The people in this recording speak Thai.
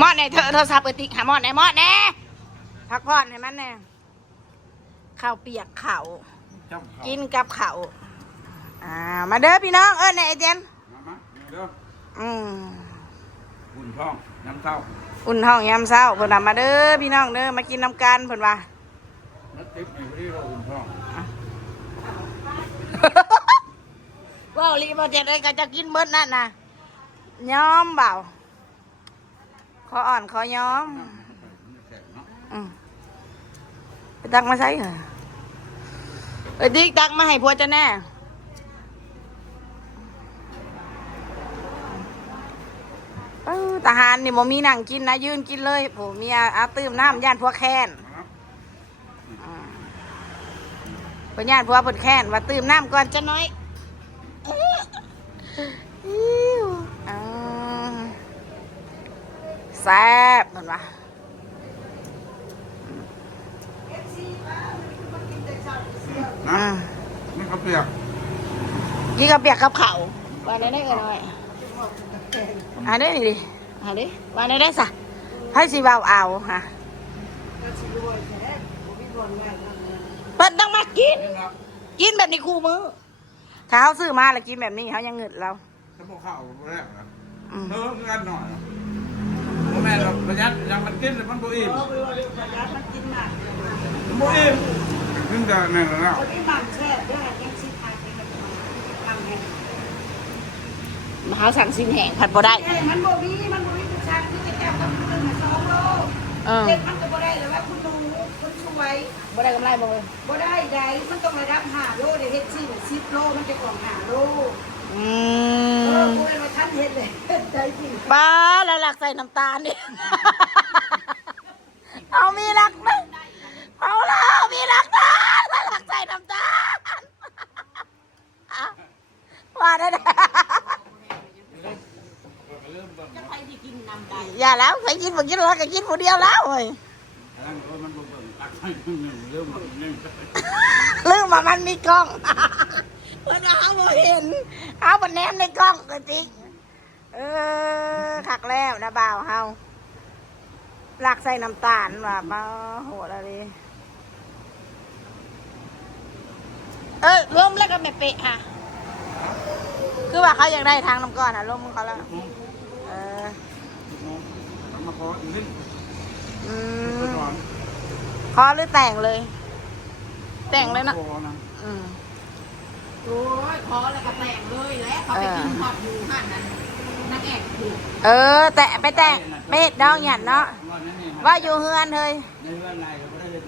มอดไหนเธอโทรศัพท์เอติหามอดไหนมอดแน่พักผ่อนให้มันแน่ข้าวเปียกเขากินกับเขามาเด้อพี่น้องไหนไอเจนมาเด้ออุ่นท้องยำเศร้าอุ่นท้องยำเศร้าเพิ่นมาเด้อพี่น้องเด้อมากินน้ำกันเพิ่นว่านัดติ๊บอยู่ที่เราอุ่นท้องว้าวลีบอเจ็ดเลยก็จะกินเบิดนั่นนะย้อมเบาขออ่อนขอย้อมไปตักมาใช้เหรอติ๊กตักมาให้ผัวจะแน่ทหารนี่บ่มีนั่งกินนะยืนกินเลยผมมีตื้มน้ำย่านพวกแค้นเพิ่นย่านพวกเพิ่นแค้นว่าตื้มน้ำก่อนจะน้อยแซ่บเหมือนว่านี่ข้าวเปียกยี่กับเปียกกับเขาวานได้กันหน่อยได้ดิดิวานได้สะให้สีเบาเอาฮะเปิ้ลต้องมากินแบบนี้คู่มือถ้าเขาซื้อมาแล้วกินแบบนี้เขายังเงินเราถ้าพวกข้าวแรกนะเพิ่มเงินหน่อยแม่เราประหยัดยังมันกินแต่มันบ่อิ่มมันกินหนักบ่อิ่มนี่จะแน่นแล้วเขาสั่งซิมแห้งผัดบ่ได้มันบ่มีผู้ชายที่จะแก้วกับคนมา2 โลเด็กมันก็บ่ได้เลยว่าคุณดูคุณช่วยบ่ได้กำไรบ่เลยบ่ได้ใดมันต้องระดับ5 โลเดี๋ยวเฮ็ด10 โลมันจะของ5 โลกูเป็นมาทันเฮ็ดเลยใจจริงป้าแล้วหลักใส่น้ำตาลนี่เอามีหลักไหมเอาแล้วมีหลักตาลแล้วหลักใส่น้ำตาลว่าได้จะไปที่กินน้ำใดอย่าแล้วไปกินบ่กินแล้วก็กินคนเดียวแล้วเว้ยลืมว่ามันมีกล้องเพื่อนเอาบ่เห็นเอาบ่แนมในกล้องก็จริงขักแล้วนะบ่าวเฮาหลักใส่น้ำตาลว่าบ้าโหดอะไรล้มแล้วก็ไม่เปะค่ะคือว่าเขาอยากได้ทางน้ำก้อนล้มเขาแล้วมาขออีกนิดขอหรือแต่งเลยแต่งเลยนะโอ้ยขอแล้วก็แต่งเลยแล้วเขาไปกินหอดอยู่หั่นนั้นนักแอกอยู่แต่ไปแต่งไปเฮ็ดดองหยันเนาะว่าอยู่เฮือนเลย